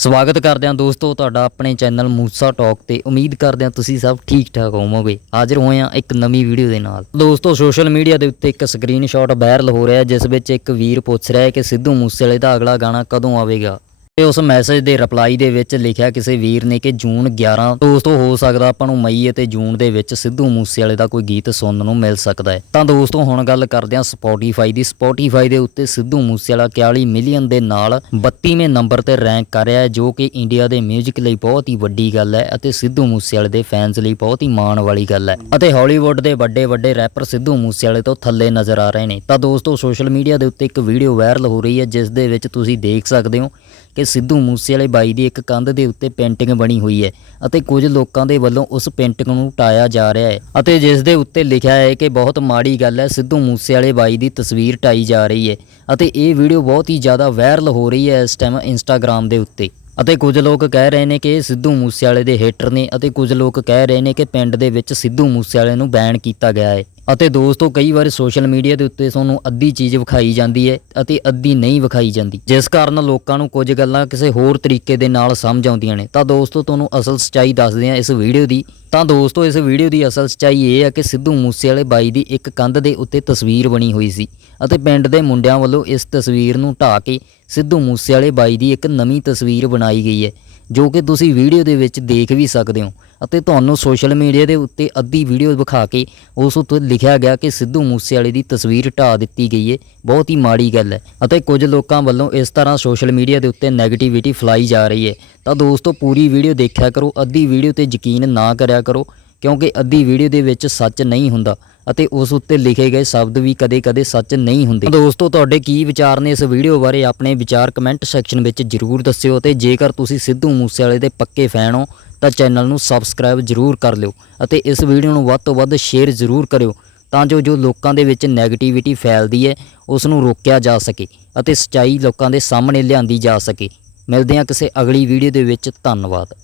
ਸਵਾਗਤ ਕਰਦੇ ਹਾਂ ਦੋਸਤੋ ਤੁਹਾਡਾ ਆਪਣੇ ਚੈਨਲ ਮੂਸਾ ਟਾਕ ਤੇ ਉਮੀਦ ਕਰਦੇ ਹਾਂ ਤੁਸੀਂ ਸਭ ਠੀਕ ਠਾਕ ਹੋਵੋਗੇ। ਹਾਜ਼ਰ ਹੋਏ ਹਾਂ ਇੱਕ ਨਵੀਂ ਵੀਡੀਓ ਦੇ ਨਾਲ। ਦੋਸਤੋ ਸੋਸ਼ਲ ਮੀਡੀਆ ਦੇ ਉੱਤੇ ਇੱਕ ਸਕਰੀਨਸ਼ਾਟ ਵਾਇਰਲ ਹੋ ਰਿਹਾ ਜਿਸ ਵਿੱਚ ਇੱਕ ਵੀਰ ਪੁੱਛ ਰਿਹਾ ਹੈ ਕਿ ਸਿੱਧੂ ਮੂਸੇਵਾਲੇ ਦਾ ਅਗਲਾ ਗਾਣਾ ਕਦੋਂ ਆਵੇਗਾ? ਤੇ ਉਸ ਮੈਸੇਜ ਦੇ ਰਿਪਲਾਈ ਦੇ ਵਿੱਚ ਲਿਖਿਆ ਕਿਸੇ ਵੀਰ ਨੇ ਕਿ ਜੂਨ 11 ਦੋਸਤੋ ਹੋ ਸਕਦਾ ਆਪਾਂ ਨੂੰ ਮਈ ਅਤੇ ਜੂਨ ਦੇ ਵਿੱਚ ਸਿੱਧੂ ਮੂਸੇਵਾਲੇ ਦਾ ਕੋਈ ਗੀਤ ਸੁਣਨ ਨੂੰ ਮਿਲ ਸਕਦਾ ਹੈ। ਤਾਂ ਦੋਸਤੋ, ਹੁਣ ਗੱਲ ਕਰਦੇ ਹਾਂ ਸਪੋਟੀਫਾਈ ਦੀ। ਸਪੋਟੀਫਾਈ ਦੇ ਉੱਤੇ ਸਿੱਧੂ ਮੂਸੇਵਾਲਾ 41 ਮਿਲੀਅਨ ਦੇ ਨਾਲ 32ਵੇਂ ਨੰਬਰ ਤੇ ਰੈਂਕ ਕਰ ਰਿਹਾ ਹੈ, ਜੋ ਕਿ ਇੰਡੀਆ ਦੇ 뮤직 ਲਈ ਬਹੁਤ ਹੀ ਵੱਡੀ ਗੱਲ ਹੈ ਅਤੇ ਸਿੱਧੂ ਮੂਸੇਵਾਲੇ ਦੇ ਫੈਨਸ ਲਈ ਬਹੁਤ ਹੀ ਮਾਣ ਵਾਲੀ ਗੱਲ ਹੈ। ਅਤੇ ਹਾਲੀਵੁੱਡ ਦੇ ਵੱਡੇ ਵੱਡੇ ਰੈਪਰ ਸਿੱਧੂ ਮੂਸੇਵਾਲੇ ਤੋਂ ਥੱਲੇ ਨਜ਼ਰ ਆ ਰਹੇ ਨੇ। ਤਾਂ ਦੋਸਤੋ ਸੋਸ਼ਲ ਮੀਡੀਆ ਦੇ ਉੱਤੇ ਇੱਕ ਵੀਡੀਓ ਵਾਇਰਲ ਹੋ ਰਹੀ ਹੈ, ਜਿਸ ਦੇ ਵਿੱਚ ਤੁਸੀਂ ਦੇਖ ਸਕਦੇ ਹੋ ਕਿ ਸਿੱਧੂ ਮੂਸੇਵਾਲੇ ਬਾਈ ਦੀ ਇੱਕ ਕੰਧ ਦੇ ਉੱਤੇ ਪੇਂਟਿੰਗ ਬਣੀ ਹੋਈ ਹੈ ਅਤੇ ਕੁਝ ਲੋਕਾਂ ਦੇ ਵੱਲੋਂ ਉਸ ਪੇਂਟਿੰਗ ਨੂੰ ਟਾਇਆ ਜਾ ਰਿਹਾ ਹੈ ਅਤੇ ਜਿਸ ਦੇ ਉੱਤੇ ਲਿਖਿਆ ਹੈ ਕਿ ਬਹੁਤ ਮਾੜੀ ਗੱਲ ਹੈ, ਸਿੱਧੂ ਮੂਸੇਵਾਲੇ ਬਾਈ ਦੀ ਤਸਵੀਰ ਟਾਈ ਜਾ ਰਹੀ ਹੈ ਅਤੇ ਇਹ ਵੀਡੀਓ ਬਹੁਤ ਹੀ ਜ਼ਿਆਦਾ ਵਾਇਰਲ ਹੋ ਰਹੀ ਹੈ ਇਸ ਟਾਈਮ ਇੰਸਟਾਗ੍ਰam ਦੇ ਉੱਤੇ। ਅਤੇ ਕੁਝ ਲੋਕ ਕਹਿ ਰਹੇ ਨੇ ਕਿ ਇਹ ਸਿੱਧੂ ਮੂਸੇਵਾਲੇ ਦੇ ਹੇਟਰ ਨੇ ਅਤੇ ਕੁਝ ਲੋਕ ਕਹਿ ਰਹੇ ਨੇ ਕਿ ਪਿੰਡ ਦੇ ਵਿੱਚ ਸਿੱਧੂ ਮੂਸੇਵਾਲੇ ਨੂੰ ਬੈਨ ਕੀਤਾ ਗਿਆ ਹੈ। ਅਤੇ ਦੋਸਤੋ, ਕਈ ਵਾਰ ਸੋਸ਼ਲ ਮੀਡੀਆ ਦੇ ਉੱਤੇ ਤੁਹਾਨੂੰ ਅੱਧੀ ਚੀਜ਼ ਵਿਖਾਈ ਜਾਂਦੀ ਹੈ ਅਤੇ ਅੱਧੀ ਨਹੀਂ ਵਿਖਾਈ ਜਾਂਦੀ। ਜਿਸ ਕਾਰਨ ਲੋਕਾਂ ਨੂੰ ਕੁਝ ਗੱਲਾਂ ਕਿਸੇ ਹੋਰ ਤਰੀਕੇ ਦੇ ਨਾਲ ਸਮਝ ਆਉਂਦੀਆਂ ਨੇ। ਤਾਂ ਦੋਸਤੋ, ਤੁਹਾਨੂੰ ਅਸਲ ਸੱਚਾਈ ਦੱਸਦੇ ਹਾਂ ਇਸ ਵੀਡੀਓ ਦੀ। ਤਾਂ ਦੋਸਤੋ, ਇਸ ਵੀਡੀਓ ਦੀ ਅਸਲ ਸੱਚਾਈ ਇਹ ਹੈ ਕਿ ਸਿੱਧੂ ਮੂਸੇਵਾਲੇ ਬਾਈ ਦੀ ਇੱਕ ਕੰਧ ਦੇ ਉੱਤੇ ਤਸਵੀਰ ਬਣੀ ਹੋਈ ਸੀ ਅਤੇ ਪਿੰਡ ਦੇ ਮੁੰਡਿਆਂ ਵੱਲੋਂ ਇਸ ਤਸਵੀਰ ਨੂੰ ਢਾ ਕੇ ਸਿੱਧੂ ਮੂਸੇਵਾਲੇ ਬਾਈ ਦੀ ਇੱਕ ਨਵੀਂ ਤਸਵੀਰ ਬਣਾਈ ਗਈ ਹੈ, ਜੋ ਕਿ ਤੁਸੀਂ ਵੀਡੀਓ ਦੇ ਵਿੱਚ ਦੇਖ ਵੀ ਸਕਦੇ ਹੋ। ਅਤੇ ਤੁਹਾਨੂੰ ਸੋਸ਼ਲ ਮੀਡੀਆ ਦੇ ਉੱਤੇ ਅੱਧੀ ਵੀਡੀਓ ਵਿਖਾ ਕੇ ਉਸ ਉੱਤੇ ਲਿਖਿਆ ਗਿਆ ਕਿ ਸਿੱਧੂ ਮੂਸੇਵਾਲੇ ਦੀ ਤਸਵੀਰ ਢਾ ਦਿੱਤੀ ਗਈ ਹੈ ਬਹੁਤ ਹੀ ਮਾੜੀ ਗੱਲ ਹੈ ਅਤੇ ਕੁਝ ਲੋਕਾਂ ਵੱਲੋਂ ਇਸ ਤਰ੍ਹਾਂ ਸੋਸ਼ਲ ਮੀਡੀਆ ਦੇ ਉੱਤੇ 네ਗੇਟਿਵਿਟੀ ਫਲਾਈ ਜਾ ਰਹੀ ਹੈ ਤਾਂ ਦੋਸਤੋ, ਪੂਰੀ ਵੀਡੀਓ ਦੇਖਿਆ ਕਰੋ, ਅੱਧੀ ਵੀਡੀਓ ਤੇ ਯਕੀਨ ਨਾ ਕਰਿਆ ਕਰੋ, ਕਿਉਂਕਿ ਅੱਧੀ ਵੀਡੀਓ ਦੇ ਵਿੱਚ ਸੱਚ ਨਹੀਂ ਹੁੰਦਾ। ਅਤੇ ਉਸ ਉੱਤੇ ਲਿਖੇ ਗਏ ਸ਼ਬਦ ਵੀ ਕਦੇ-ਕਦੇ ਸੱਚ ਨਹੀਂ ਹੁੰਦੇ। ਦੋਸਤੋ, ਤੁਹਾਡੇ ਕੀ ਵਿਚਾਰ ਨੇ ਇਸ ਵੀਡੀਓ ਬਾਰੇ ਆਪਣੇ ਵਿਚਾਰ ਕਮੈਂਟ ਸੈਕਸ਼ਨ ਵਿੱਚ ਜਰੂਰ ਦੱਸਿਓ ਤੇ ਜੇਕਰ ਤੁਸੀਂ ਸਿੱਧੂ ਮੂਸੇਵਾਲੇ ਦੇ ਪੱਕੇ ਫੈਨ ਹੋ, ਤਾਂ ਚੈਨਲ ਨੂੰ ਸਬਸਕ੍ਰਾਈਬ ਜਰੂਰ ਕਰ ਲਿਓ ਅਤੇ ਇਸ ਵੀਡੀਓ ਨੂੰ ਵੱਧ ਤੋਂ ਵੱਧ ਸ਼ੇਅਰ ਜਰੂਰ ਕਰਿਓ ਤਾਂ ਜੋ ਜੋ ਲੋਕਾਂ ਦੇ ਵਿੱਚ ਨੈਗੇਟਿਵਿਟੀ ਫੈਲਦੀ ਹੈ, ਉਸ ਨੂੰ ਰੋਕਿਆ ਜਾ ਸਕੇ ਅਤੇ ਸੱਚਾਈ ਲੋਕਾਂ ਦੇ ਸਾਹਮਣੇ ਲਿਆਂਦੀ ਜਾ ਸਕੇ। ਮਿਲਦੇ ਹਾਂ ਕਿਸੇ ਅਗਲੀ ਵੀਡੀਓ ਦੇ ਵਿੱਚ। ਧੰਨਵਾਦ।